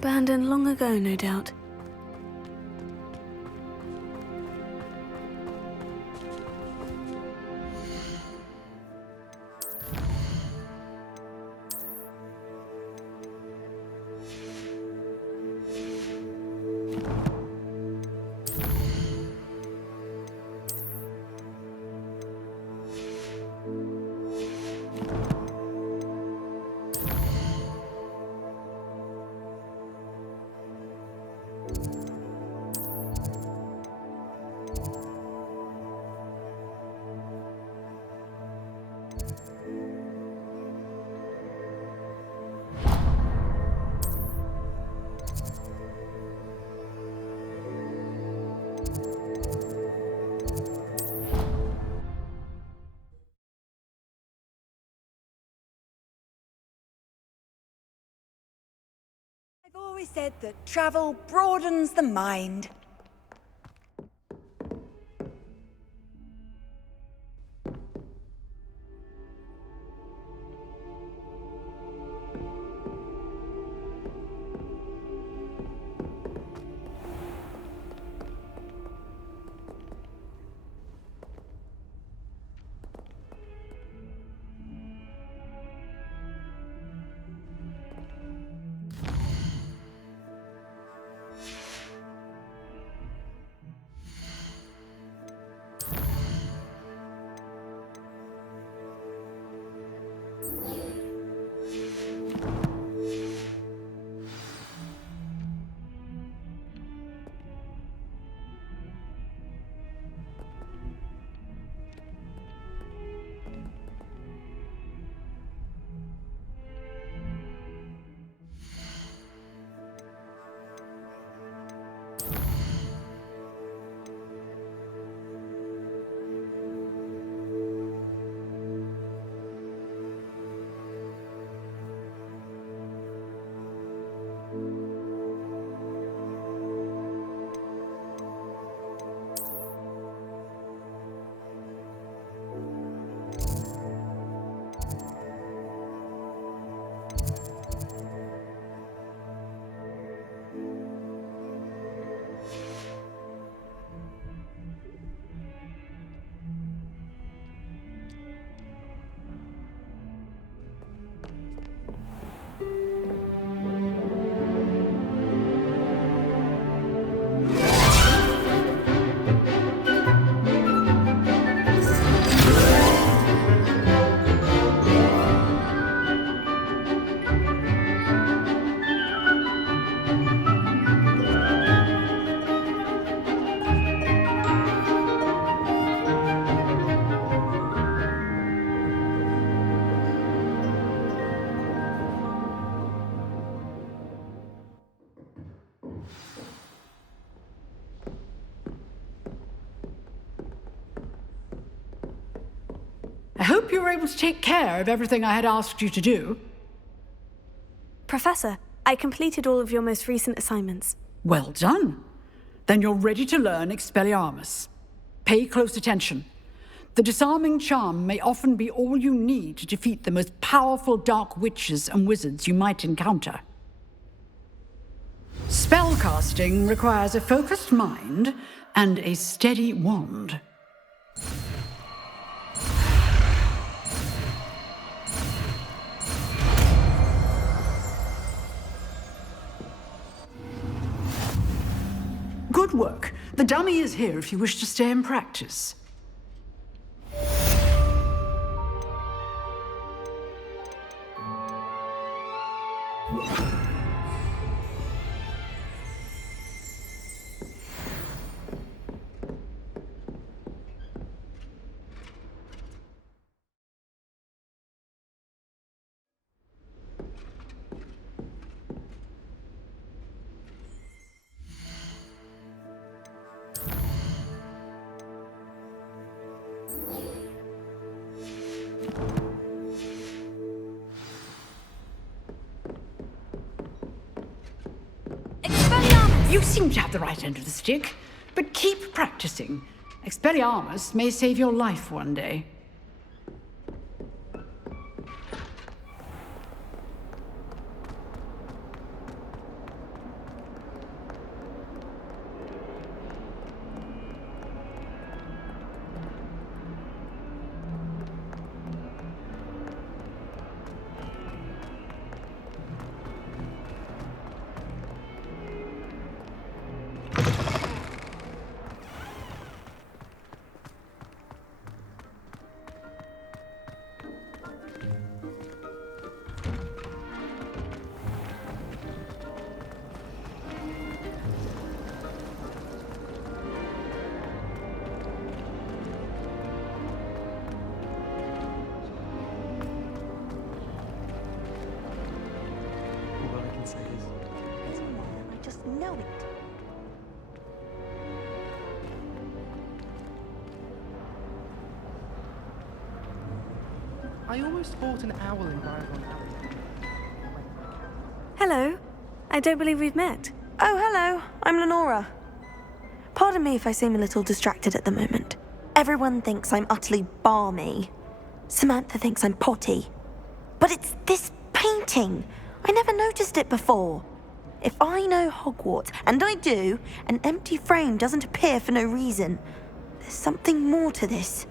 Abandoned long ago, no doubt. I've always said that travel broadens the mind. I hope you were able to take care of everything I had asked you to do. Professor, I completed all of your most recent assignments. Well done. Then you're ready to learn Expelliarmus. Pay close attention. The disarming charm may often be all you need to defeat the most powerful dark witches and wizards you might encounter. Spellcasting requires a focused mind and a steady wand. Good work. The dummy is here if you wish to stay and practice. You seem to have the right end of the stick, but keep practicing. Expelliarmus may save your life one day. I almost fought an owl in Byrone Alley. Hello. I don't believe we've met. Oh, hello. I'm Lenora. Pardon me if I seem a little distracted at the moment. Everyone thinks I'm utterly balmy. Samantha thinks I'm potty. But it's this painting. I never noticed it before. If I know Hogwarts, and I do, an empty frame doesn't appear for no reason. There's something more to this.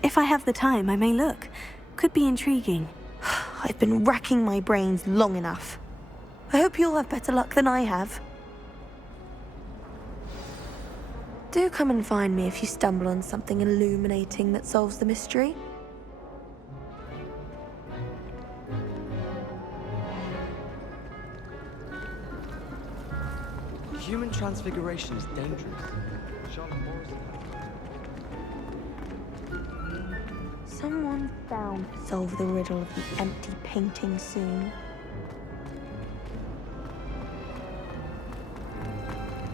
If I have the time, I may look. Could be intriguing. I've been racking my brains long enough. I hope you'll have better luck than I have. Do come and find me if you stumble on something illuminating that solves the mystery. Human transfiguration is dangerous. Someone bound to solve the riddle of the empty painting soon.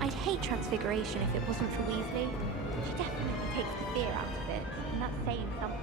I'd hate transfiguration if it wasn't for Weasley. She definitely takes the fear out of it, and that's saying something.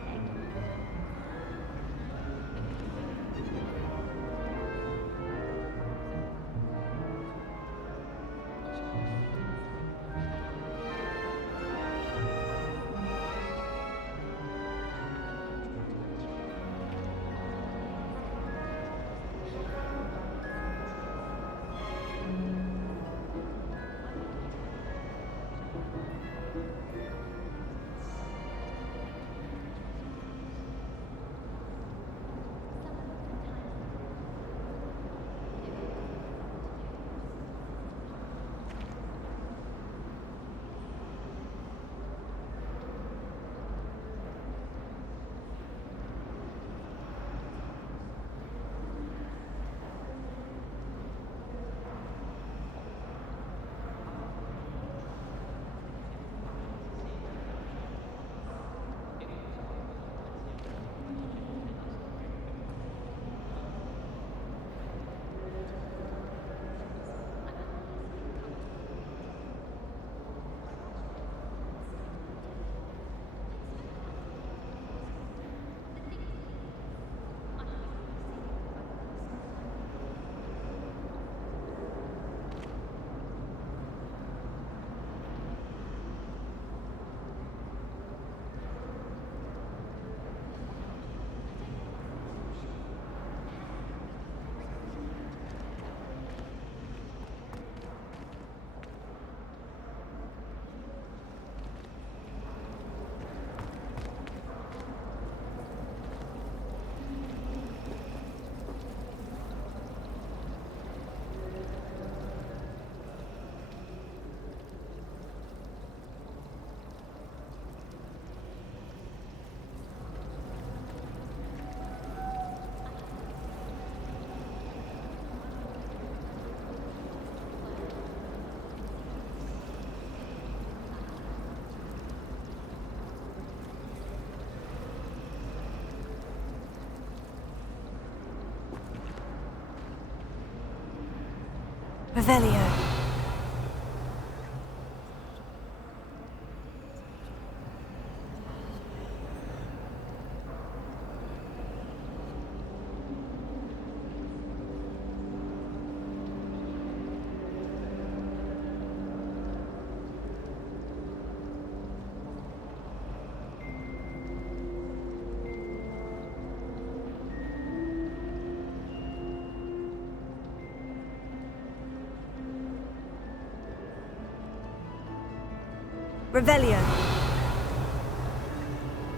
Revelio. Revelio.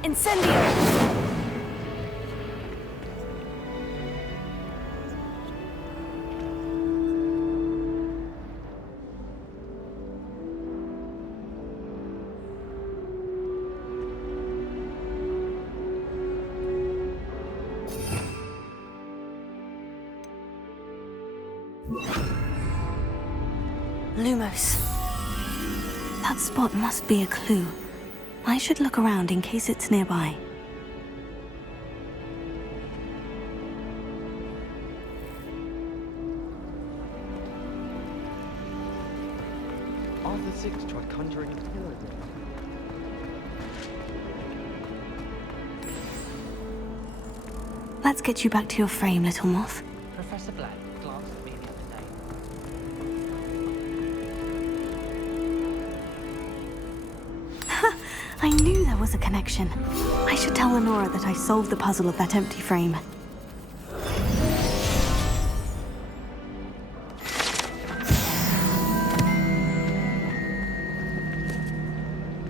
Incendio. Lumos. That spot must be a clue. I should look around in case it's nearby. Six tried conjuring a pillar down. Let's get you back to your frame, little moth. Professor Black glanced at me the other day. I knew there was a connection. I should tell Lenora that I solved the puzzle of that empty frame.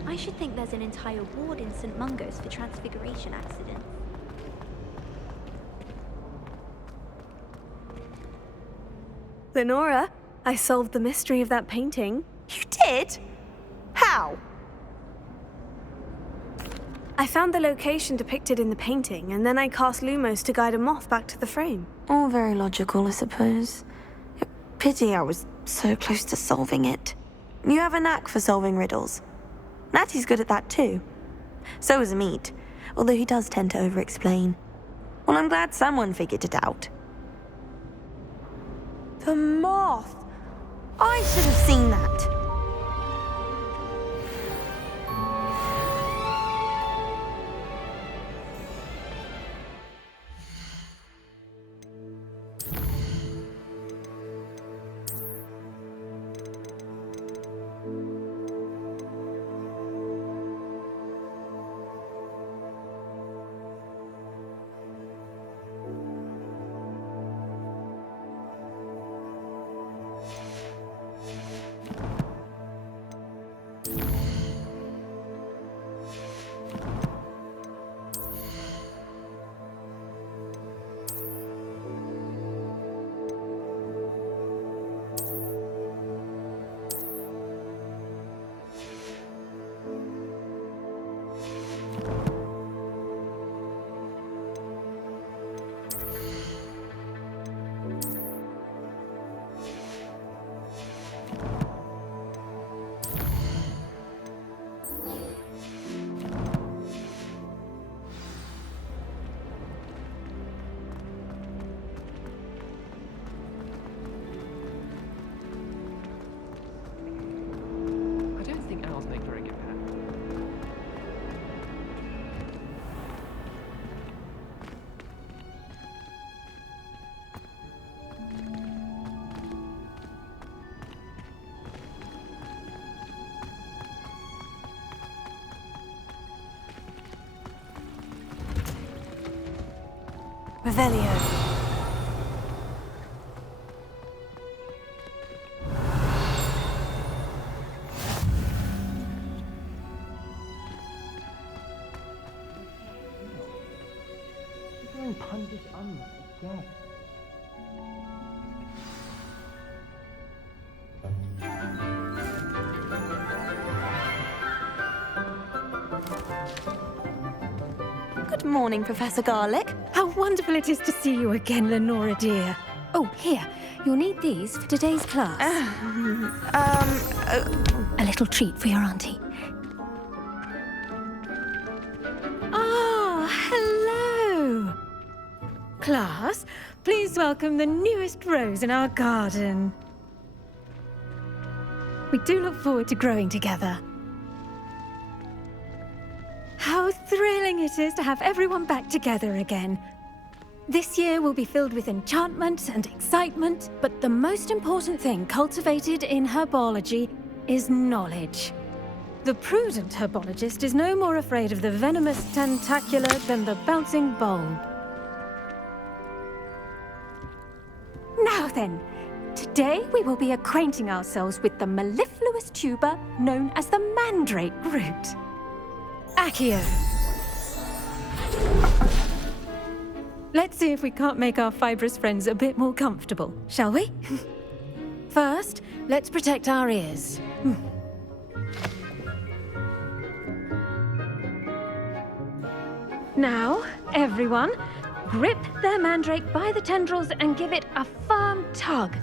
I should think there's an entire ward in St. Mungo's for transfiguration accidents. Lenora, I solved the mystery of that painting. You did? How? I found the location depicted in the painting, and then I cast Lumos to guide a moth back to the frame. All very logical, I suppose. Pity I was so close to solving it. You have a knack for solving riddles. Natty's good at that too. So is Amit, although he does tend to over-explain. Well, I'm glad someone figured it out. The moth! I should have seen that. I don't think owls make very good pets. Revelio. Doing pundit onion again. Good morning, Professor Garlic. How wonderful it is to see you again, Lenora dear. Oh, here. You'll need these for today's class. A little treat for your auntie. Ah, hello. Class, please welcome the newest rose in our garden. We do look forward to growing together. How thrilling it is to have everyone back together again. This year will be filled with enchantment and excitement, but the most important thing cultivated in herbology is knowledge. The prudent herbologist is no more afraid of the venomous tentacular than the bouncing bulb. Now then, today we will be acquainting ourselves with the mellifluous tuber known as the mandrake root. Accio. Let's see if we can't make our fibrous friends a bit more comfortable, shall we? First, let's protect our ears. Now, everyone, grip their mandrake by the tendrils and give it a firm tug.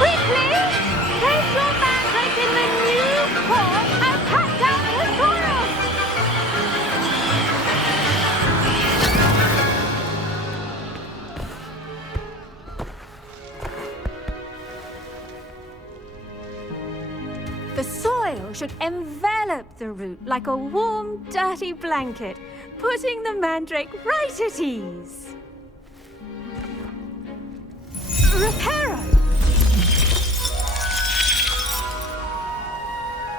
Quickly! Place your mandrake in the new form and cut down the soil! soil should envelop the root like a warm, dirty blanket, putting the mandrake right at ease. Reparo!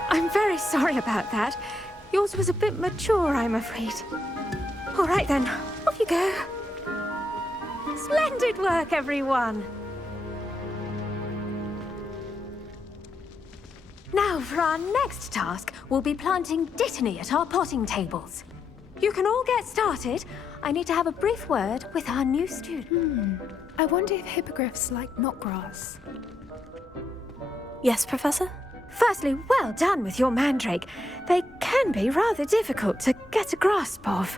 I'm very sorry about that. Yours was a bit mature, I'm afraid. All right then, off you go. Splendid work, everyone. Now, for our next task, we'll be planting dittany at our potting tables. You can all get started. I need to have a brief word with our new student. I wonder if hippogriffs like knotgrass. Yes, Professor? Firstly, well done with your mandrake. They can be rather difficult to get a grasp of.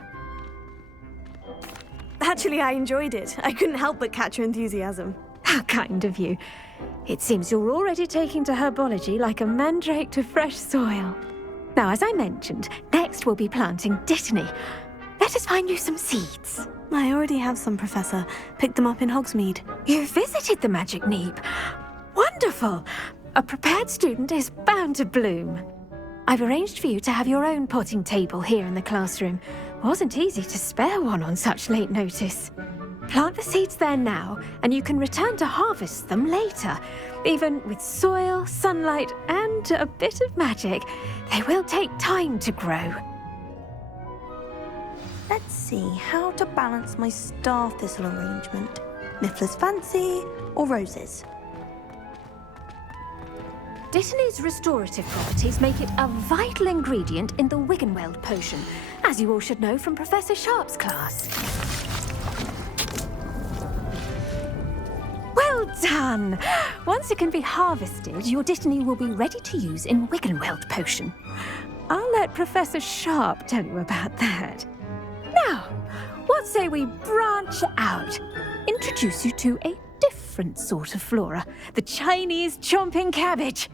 Actually, I enjoyed it. I couldn't help but catch your enthusiasm. How kind of you. It seems you're already taking to herbology like a mandrake to fresh soil. Now, as I mentioned, next we'll be planting dittany. Let us find you some seeds. I already have some, Professor. Picked them up in Hogsmeade. You visited the Magic Neep. Wonderful! A prepared student is bound to bloom. I've arranged for you to have your own potting table here in the classroom. Wasn't easy to spare one on such late notice. Plant the seeds there now, and you can return to harvest them later. Even with soil, sunlight, and a bit of magic, they will take time to grow. Let's see how to balance my star thistle arrangement. Mifflin's fancy or roses? Dittany's restorative properties make it a vital ingredient in the Wiggenweld potion, as you all should know from Professor Sharp's class. Well done! Once it can be harvested, your dittany will be ready to use in Wiggenweld potion. I'll let Professor Sharp tell you about that. Now, what say we branch out? Introduce you to a different sort of flora, the Chinese chomping cabbage.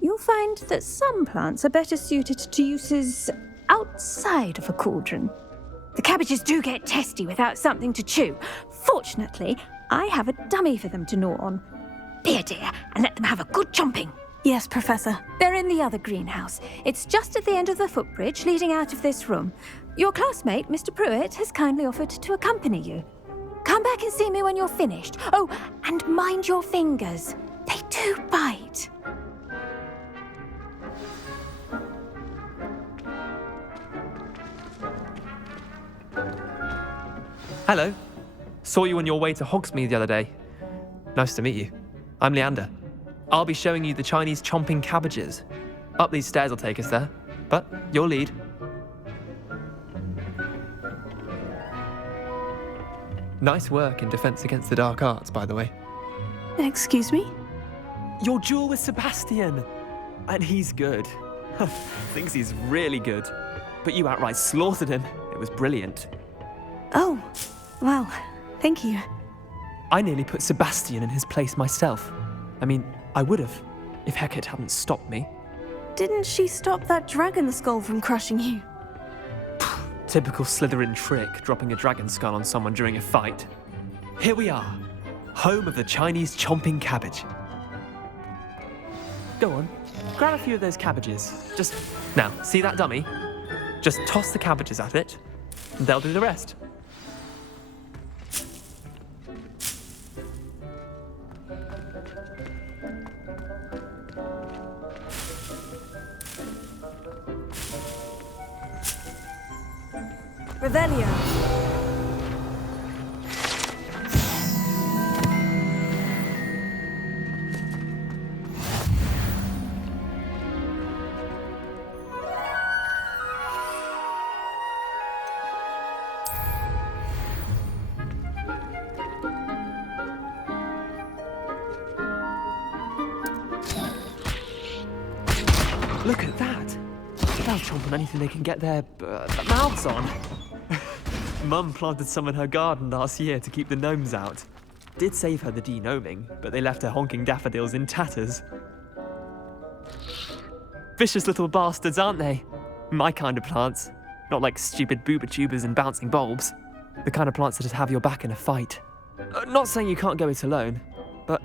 You'll find that some plants are better suited to uses outside of a cauldron. The cabbages do get testy without something to chew. Fortunately, I have a dummy for them to gnaw on. Be a dear and let them have a good chomping. Yes, Professor. They're in the other greenhouse. It's just at the end of the footbridge leading out of this room. Your classmate, Mr. Pruitt, has kindly offered to accompany you. Come back and see me when you're finished. Oh, and mind your fingers. They do bite. Hello. Saw you on your way to Hogsmeade the other day. Nice to meet you. I'm Leander. I'll be showing you the Chinese chomping cabbages. Up these stairs will take us there, but your lead. Nice work in Defense Against the Dark Arts, by the way. Excuse me? Your duel with Sebastian! And he's good. Thinks he's really good. But you outright slaughtered him. It was brilliant. Oh, well, thank you. I nearly put Sebastian in his place myself. I mean, I would have, if Hecate hadn't stopped me. Didn't she stop that dragon skull from crushing you? Typical Slytherin trick, dropping a dragon skull on someone during a fight. Here we are, home of the Chinese chomping cabbage. Go on, grab a few of those cabbages. Just, now, see that dummy? Just toss the cabbages at it, and they'll do the rest. Revelio. Look at that! They'll chomp on anything they can get their mouths on. Mum planted some in her garden last year to keep the gnomes out. Did save her the de-gnoming, but they left her honking daffodils in tatters. Vicious little bastards, aren't they? My kind of plants. Not like stupid booba tubers and bouncing bulbs. The kind of plants that'd have your back in a fight. Not saying you can't go it alone, but,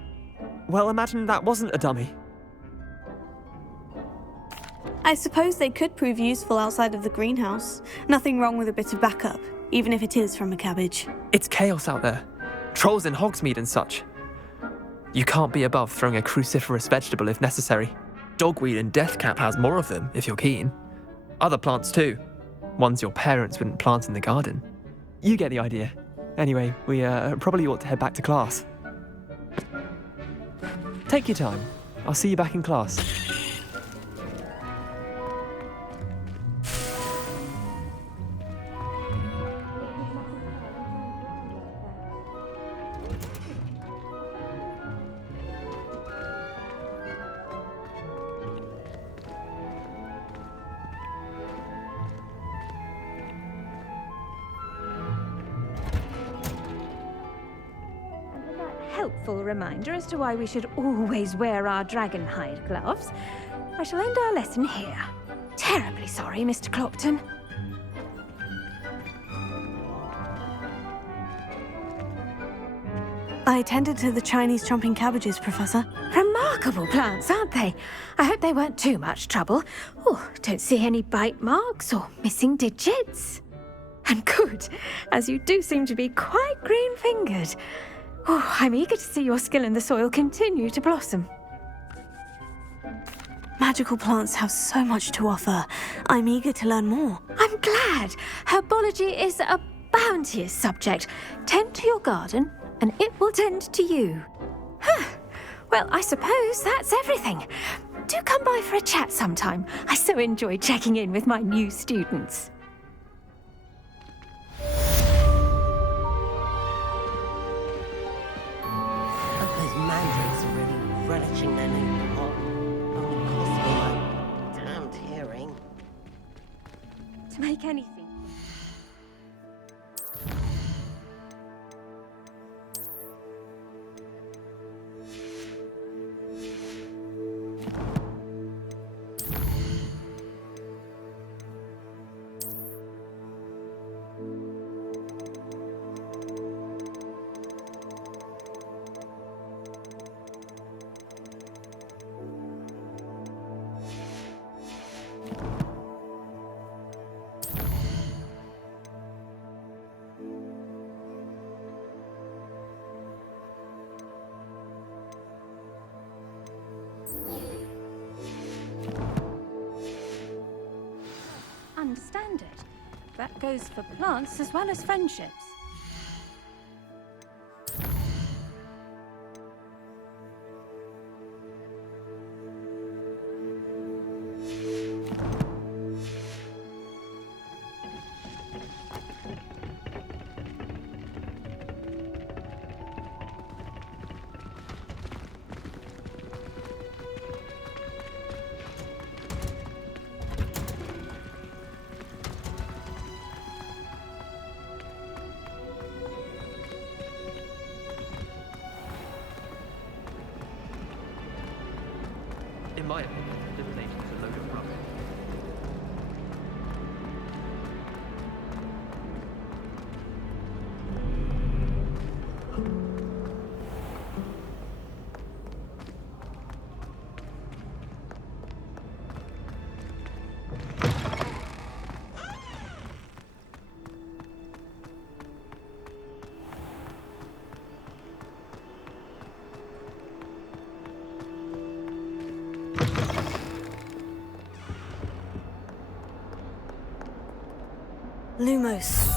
well, imagine that wasn't a dummy. I suppose they could prove useful outside of the greenhouse. Nothing wrong with a bit of backup, even if it is from a cabbage. It's chaos out there. Trolls in Hogsmeade and such. You can't be above throwing a cruciferous vegetable if necessary. Dogweed and deathcap has more of them, if you're keen. Other plants too. Ones your parents wouldn't plant in the garden. You get the idea. Anyway, we probably ought to head back to class. Take your time. I'll see you back in class. Helpful reminder as to why we should always wear our dragon hide gloves. I shall end our lesson here. Terribly sorry, Mr. Clopton. I attended to the Chinese chomping cabbages, Professor. Remarkable plants, aren't they? I hope they weren't too much trouble. Oh, don't see any bite marks or missing digits. And good, as you do seem to be quite green-fingered. Oh, I'm eager to see your skill in the soil continue to blossom. Magical plants have so much to offer. I'm eager to learn more. I'm glad. Herbology is a bounteous subject. Tend to your garden, and it will tend to you. Huh. Well, I suppose that's everything. Do come by for a chat sometime. I so enjoy checking in with my new students. Mandrakes are really relishing their new pot. Only cost me my damned hearing. To make anything. Understand it. That goes for plants as well as friendships. In my opinion, elimination is a load of rubbish. Lumos.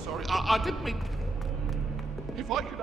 sorry. I didn't mean... If I could...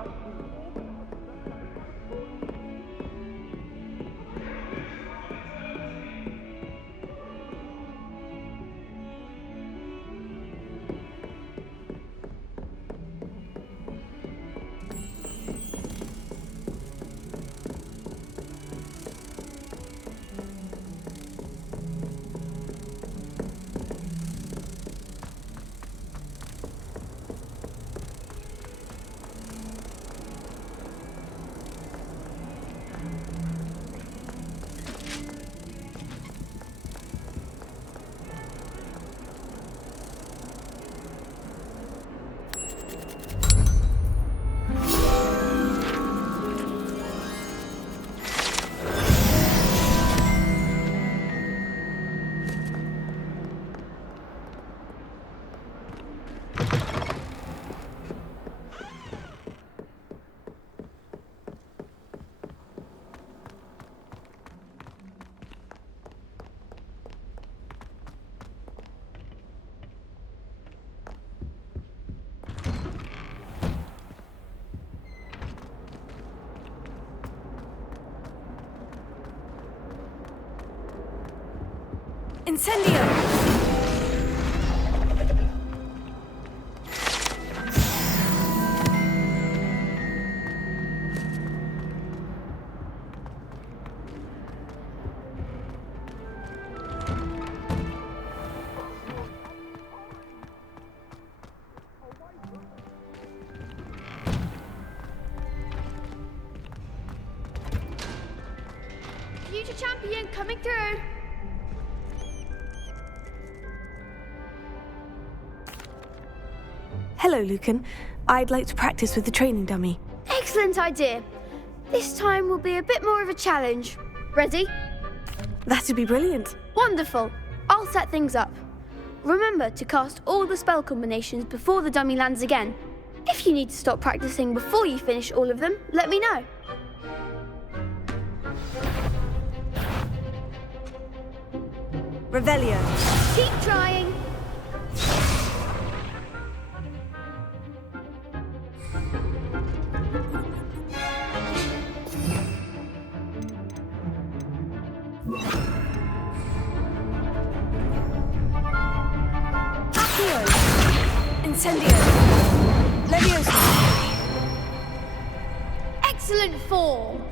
Incendio! Future champion coming through. Hello, Lucan. I'd like to practice with the training dummy. Excellent idea. This time will be a bit more of a challenge. Ready? That'd be brilliant. Wonderful. I'll set things up. Remember to cast all the spell combinations before the dummy lands again. If you need to stop practicing before you finish all of them, let me know. Revelio. Keep trying. Incendio! Leviosa! Excellent form!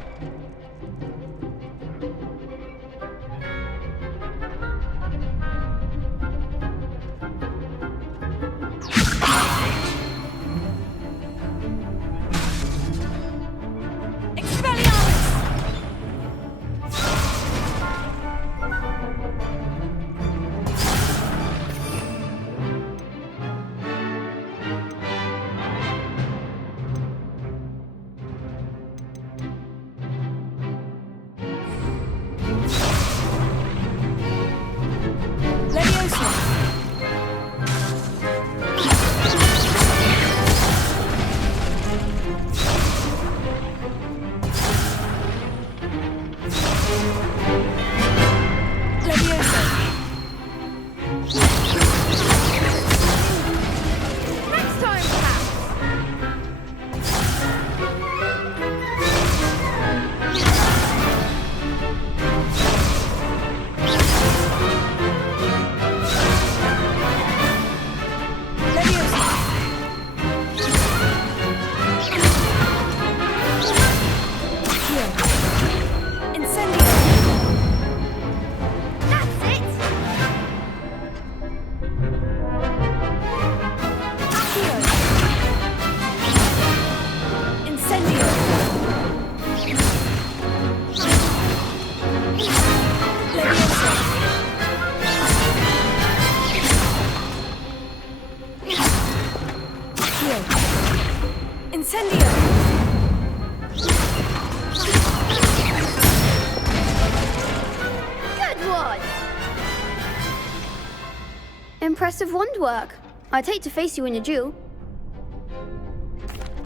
Impressive wand work. I'd hate to face you in a duel.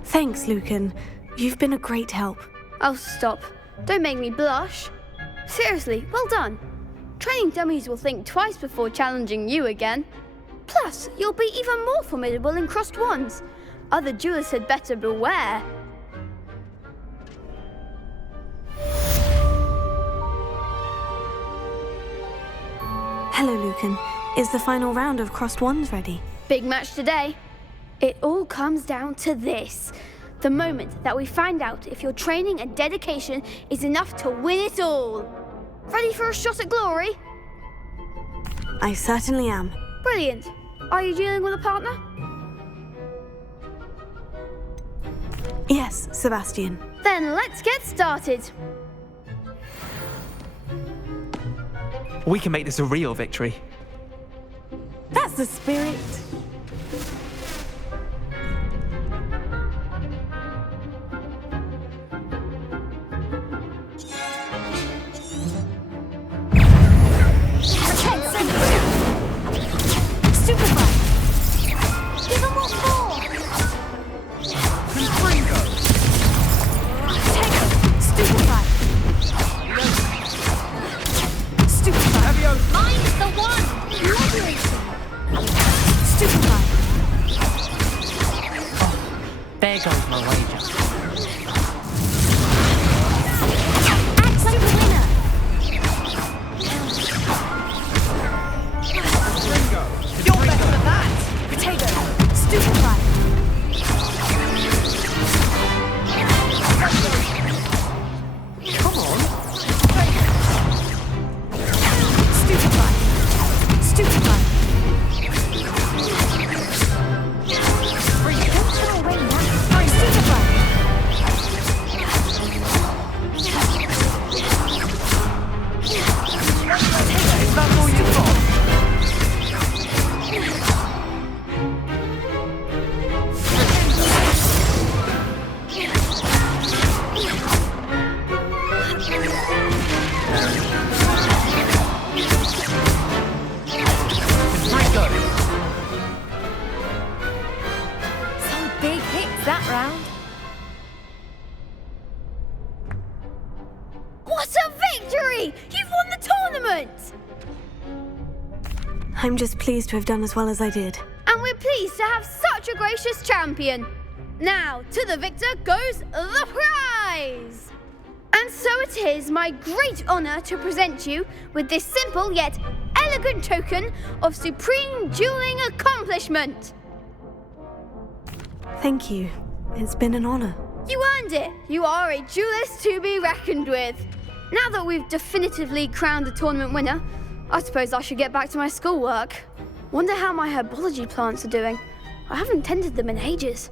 Thanks, Lucan. You've been a great help. Oh, stop. Don't make me blush. Seriously, well done. Training dummies will think twice before challenging you again. Plus, you'll be even more formidable in crossed wands. Other jewelers had better beware. Hello, Lucan. Is the final round of crossed wands ready? Big match today. It all comes down to this. The moment that we find out if your training and dedication is enough to win it all. Ready for a shot at glory? I certainly am. Brilliant. Are you dealing with a partner? Yes, Sebastian. Then let's get started. We can make this a real victory. That's the spirit. There goes my wager. You're better than that! Potato! Stupefy! Come on. Stupefy! Stupefy! What a victory! You've won the tournament! I'm just pleased to have done as well as I did. And we're pleased to have such a gracious champion. Now, to the victor goes the prize! And so it is my great honour to present you with this simple yet elegant token of supreme dueling accomplishment. Thank you. It's been an honour. You earned it. You are a duelist to be reckoned with. Now that we've definitively crowned the tournament winner, I suppose I should get back to my schoolwork. Wonder how my herbology plants are doing. I haven't tended them in ages.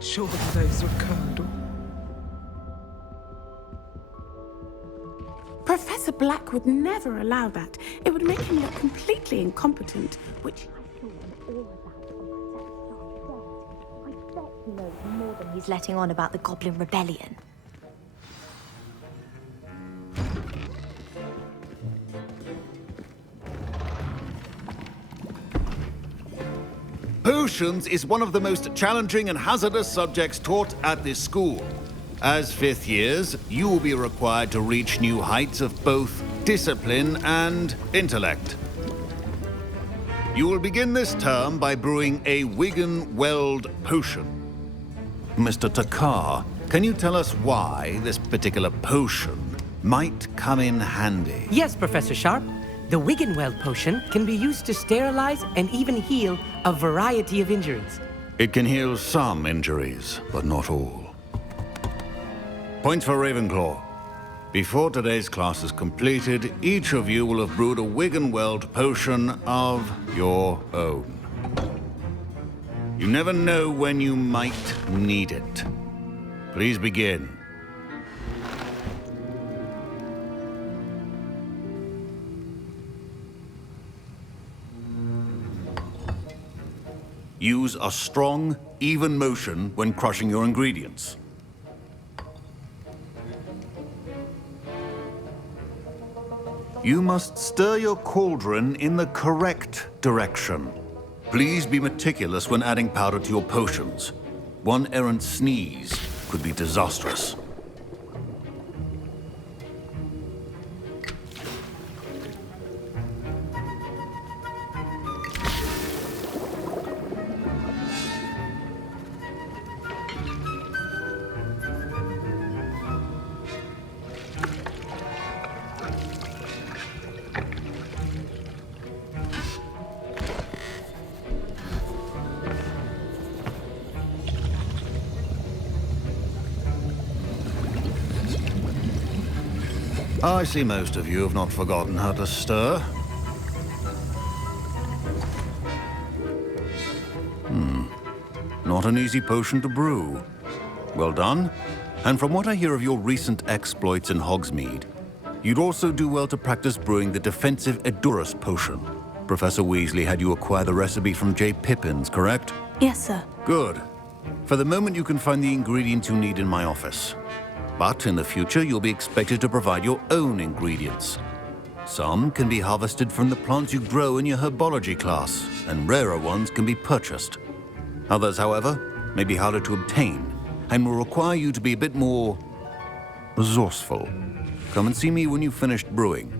not sure whether those were code or... Professor Black would never allow that. It would make him look completely incompetent, which... He knows more than he's letting on about the Goblin Rebellion. Potions is one of the most challenging and hazardous subjects taught at this school. As fifth years, you will be required to reach new heights of both discipline and intellect. You will begin this term by brewing a Wigan-Weld potion. Mr. Takar, can you tell us why this particular potion might come in handy? Yes, Professor Sharp. The Wiggenweld potion can be used to sterilize and even heal a variety of injuries. It can heal some injuries, but not all. Points for Ravenclaw. Before today's class is completed, each of you will have brewed a Wiggenweld potion of your own. You never know when you might need it. Please begin. Use a strong, even motion when crushing your ingredients. You must stir your cauldron in the correct direction. Please be meticulous when adding powder to your potions. One errant sneeze could be disastrous. I see most of you have not forgotten how to stir. Not an easy potion to brew. Well done. And from what I hear of your recent exploits in Hogsmeade, you'd also do well to practice brewing the defensive Edurus potion. Professor Weasley had you acquire the recipe from J. Pippins, correct? Yes, sir. Good. For the moment, you can find the ingredients you need in my office. But in the future, you'll be expected to provide your own ingredients. Some can be harvested from the plants you grow in your herbology class, and rarer ones can be purchased. Others, however, may be harder to obtain, and will require you to be a bit more resourceful. Come and see me when you've finished brewing,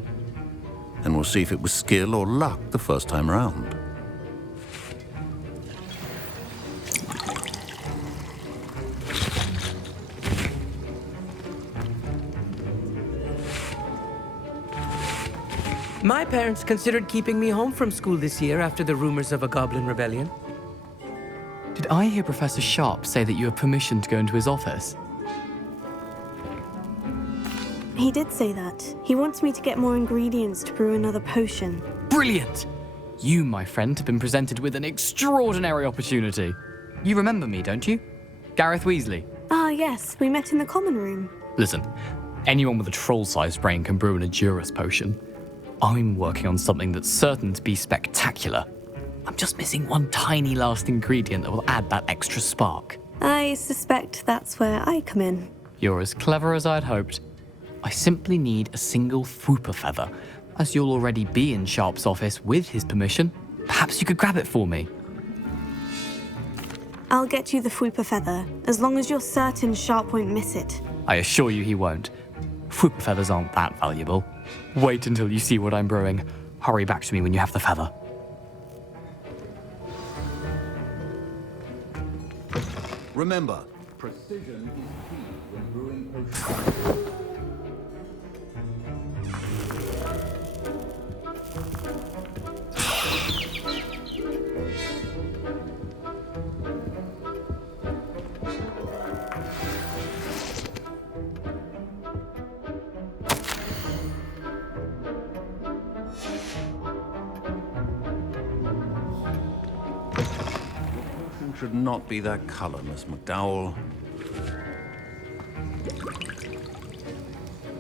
and we'll see if it was skill or luck the first time around. My parents considered keeping me home from school this year after the rumors of a Goblin Rebellion. Did I hear Professor Sharp say that you have permission to go into his office? He did say that. He wants me to get more ingredients to brew another potion. Brilliant! You, my friend, have been presented with an extraordinary opportunity. You remember me, don't you? Gareth Weasley. Ah, yes. We met in the common room. Listen, anyone with a troll-sized brain can brew an Edurus potion. I'm working on something that's certain to be spectacular. I'm just missing one tiny last ingredient that will add that extra spark. I suspect that's where I come in. You're as clever as I'd hoped. I simply need a single Fwooper feather. As you'll already be in Sharp's office with his permission, perhaps you could grab it for me. I'll get you the Fwooper feather, as long as you're certain Sharp won't miss it. I assure you he won't. Fwooper feathers aren't that valuable. Wait until you see what I'm brewing. Hurry back to me when you have the feather. Remember, precision is key when brewing potions. should not be that color, Miss McDowell.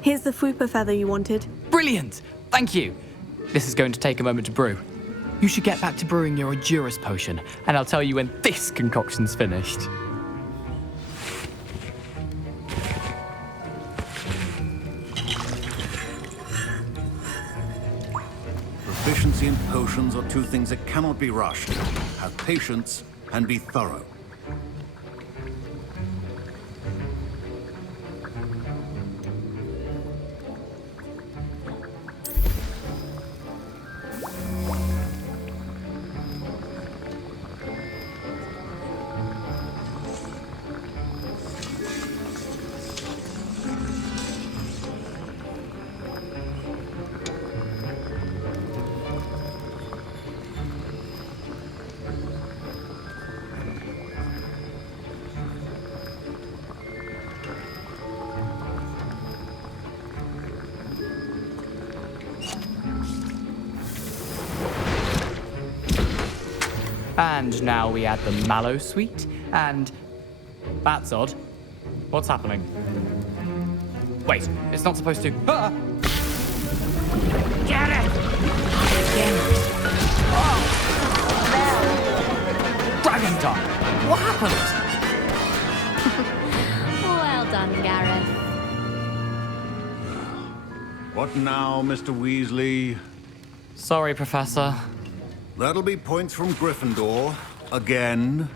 Here's the fupa feather you wanted. Brilliant! Thank you! This is going to take a moment to brew. You should get back to brewing your Adurus potion, and I'll tell you when this concoction's finished. Proficiency and potions are two things that cannot be rushed. Have patience and be thorough. And now we add the mallow sweet, and... That's odd. What's happening? Wait, it's not supposed to... Ah! Get it! Oh! Dragon Tongue! What happened? Well done, Gareth. What now, Mr. Weasley? Sorry, Professor. That'll be points from Gryffindor. Again.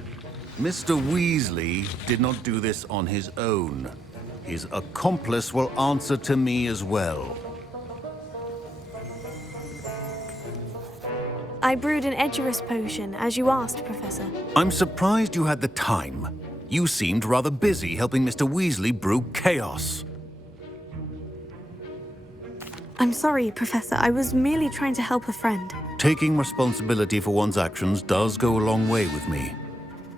Mr. Weasley did not do this on his own. His accomplice will answer to me as well. I brewed an Edurus potion, as you asked, Professor. I'm surprised you had the time. You seemed rather busy helping Mr. Weasley brew chaos. I'm sorry, Professor. I was merely trying to help a friend. Taking responsibility for one's actions does go a long way with me.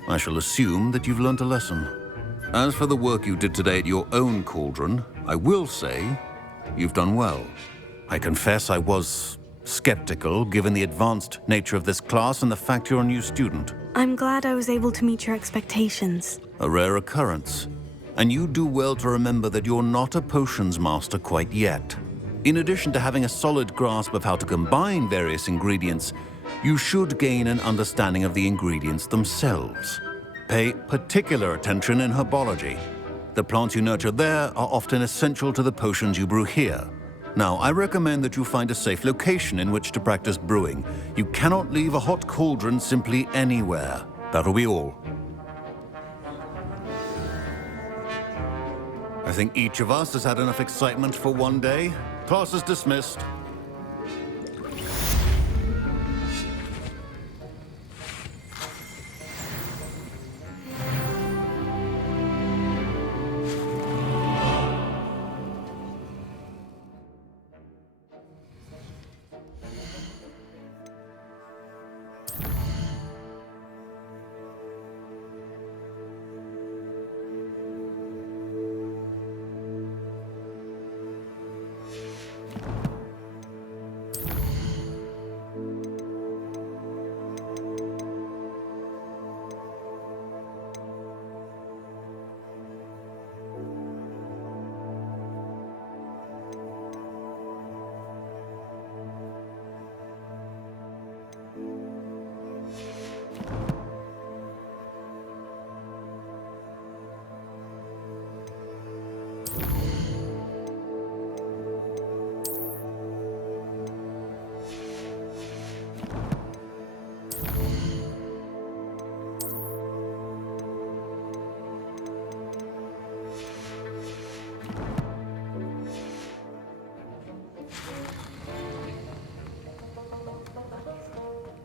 I shall assume that you've learnt a lesson. As for the work you did today at your own cauldron, I will say you've done well. I confess I was skeptical, given the advanced nature of this class and the fact you're a new student. I'm glad I was able to meet your expectations. A rare occurrence. And you do well to remember that you're not a potions master quite yet. In addition to having a solid grasp of how to combine various ingredients, you should gain an understanding of the ingredients themselves. Pay particular attention in herbology. The plants you nurture there are often essential to the potions you brew here. Now, I recommend that you find a safe location in which to practice brewing. You cannot leave a hot cauldron simply anywhere. That'll be all. I think each of us has had enough excitement for one day. Class is dismissed.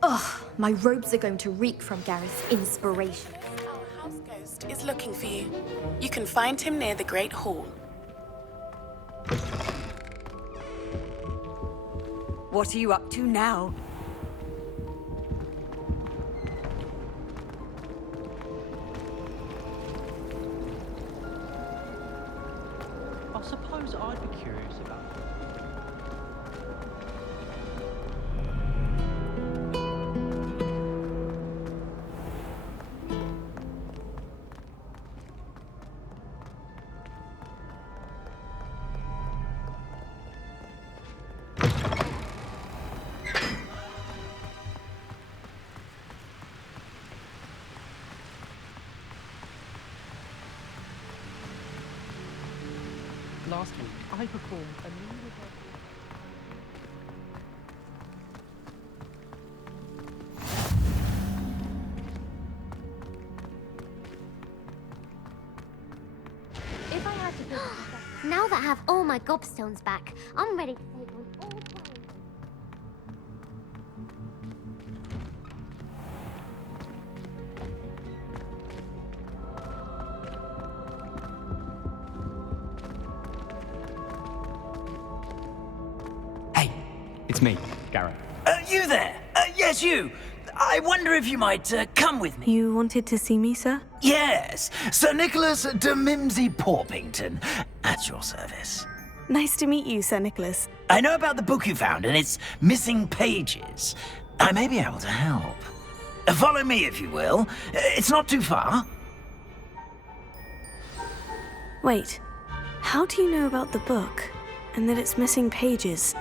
Ugh, my robes are going to reek from Gareth's inspiration. Our house ghost is looking for you. You can find him near the Great Hall. What are you up to now? I suppose I'd be curious about it. last week, I performed a new... If I had to visit now that I have all my gobstones back, I'm ready to take on all time. It's me, Garrett. You there? Yes, you. I wonder if you might come with me. You wanted to see me, sir? Yes, Sir Nicholas de Mimsy Porpington, at your service. Nice to meet you, Sir Nicholas. I know about the book you found and its missing pages. I may be able to help. Follow me, if you will. It's not too far. Wait, how do you know about the book and that it's missing pages?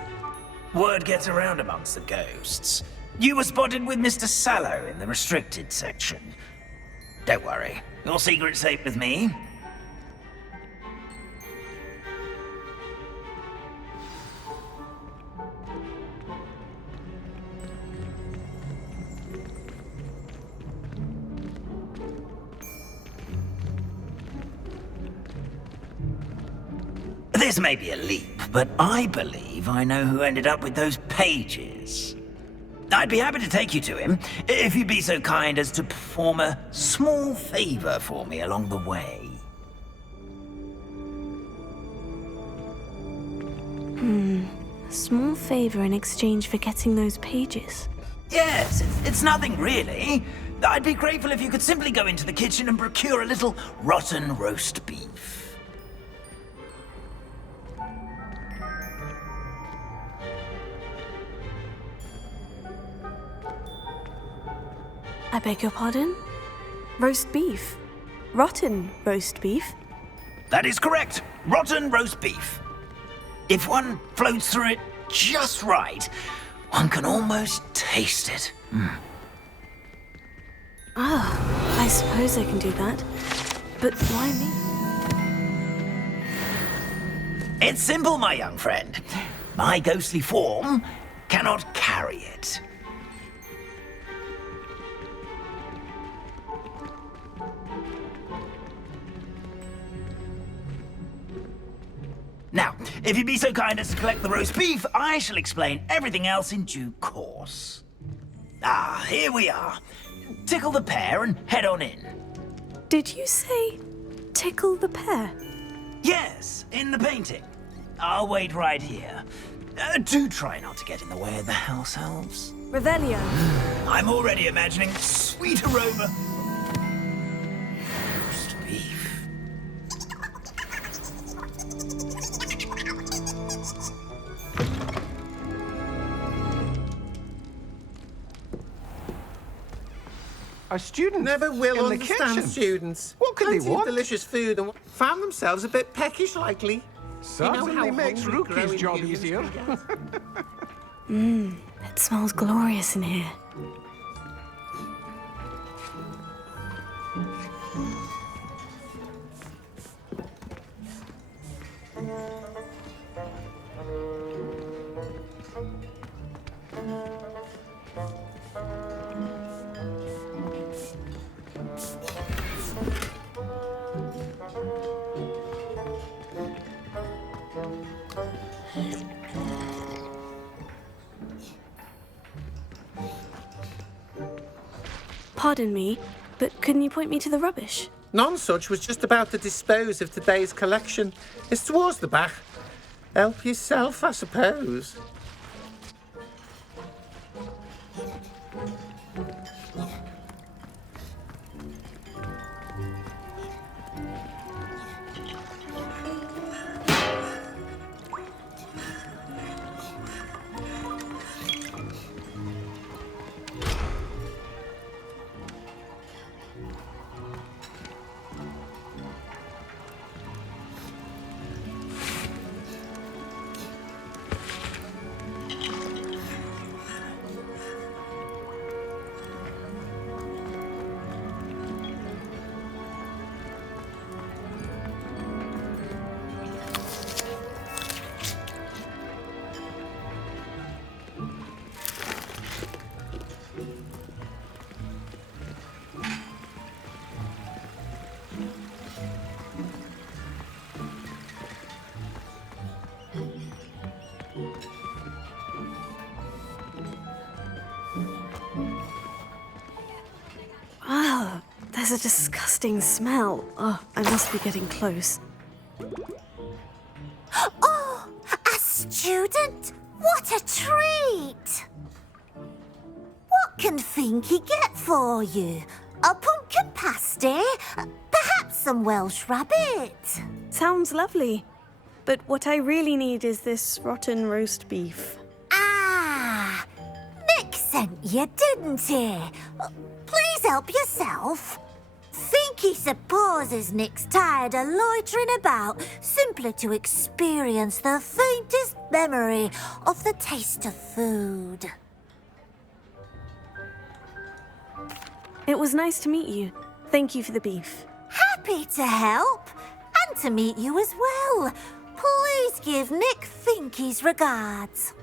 Word gets around amongst the ghosts. You were spotted with Mr. Sallow in the restricted section. Don't worry, your secret's safe with me. This may be a leap, but I believe I know who ended up with those pages. I'd be happy to take you to him, if you'd be so kind as to perform a small favor for me along the way. A small favor in exchange for getting those pages. Yes, it's nothing really. I'd be grateful if you could simply go into the kitchen and procure a little rotten roast beef. I beg your pardon? Roast beef? Rotten roast beef? That is correct. Rotten roast beef. If one floats through it just right, one can almost taste it. I suppose I can do that. But why me? It's simple, my young friend. My ghostly form cannot carry it. Now, if you'd be so kind as to collect the roast beef, I shall explain everything else in due course. Ah, here we are. Tickle the pear and head on in. Did you say tickle the pear? Yes, in the painting. I'll wait right here. Do try not to get in the way of the house elves. Revelio. I'm already imagining sweet aroma. Roast beef. Our students never will in the understand kitchen. students. What could Plenty they of want? delicious food and found themselves a bit peckish likely. Certainly makes hungry Rookie's growing job humans easier. can get. It smells glorious in here. Pardon me, but couldn't you point me to the rubbish? Nonsuch was just about to dispose of today's collection. It's towards the back. Help yourself, I suppose. There's a disgusting smell. Oh, I must be getting close. Oh, a student? What a treat! What can Finky get for you? A pumpkin pasty? Perhaps some Welsh rabbit? Sounds lovely. But what I really need is this rotten roast beef. Ah! Nick sent you, didn't he? Please help yourself. Finky supposes Nick's tired of loitering about simply to experience the faintest memory of the taste of food. It was nice to meet you. Thank you for the beef. Happy to help, and to meet you as well. Please give Nick Finky's regards.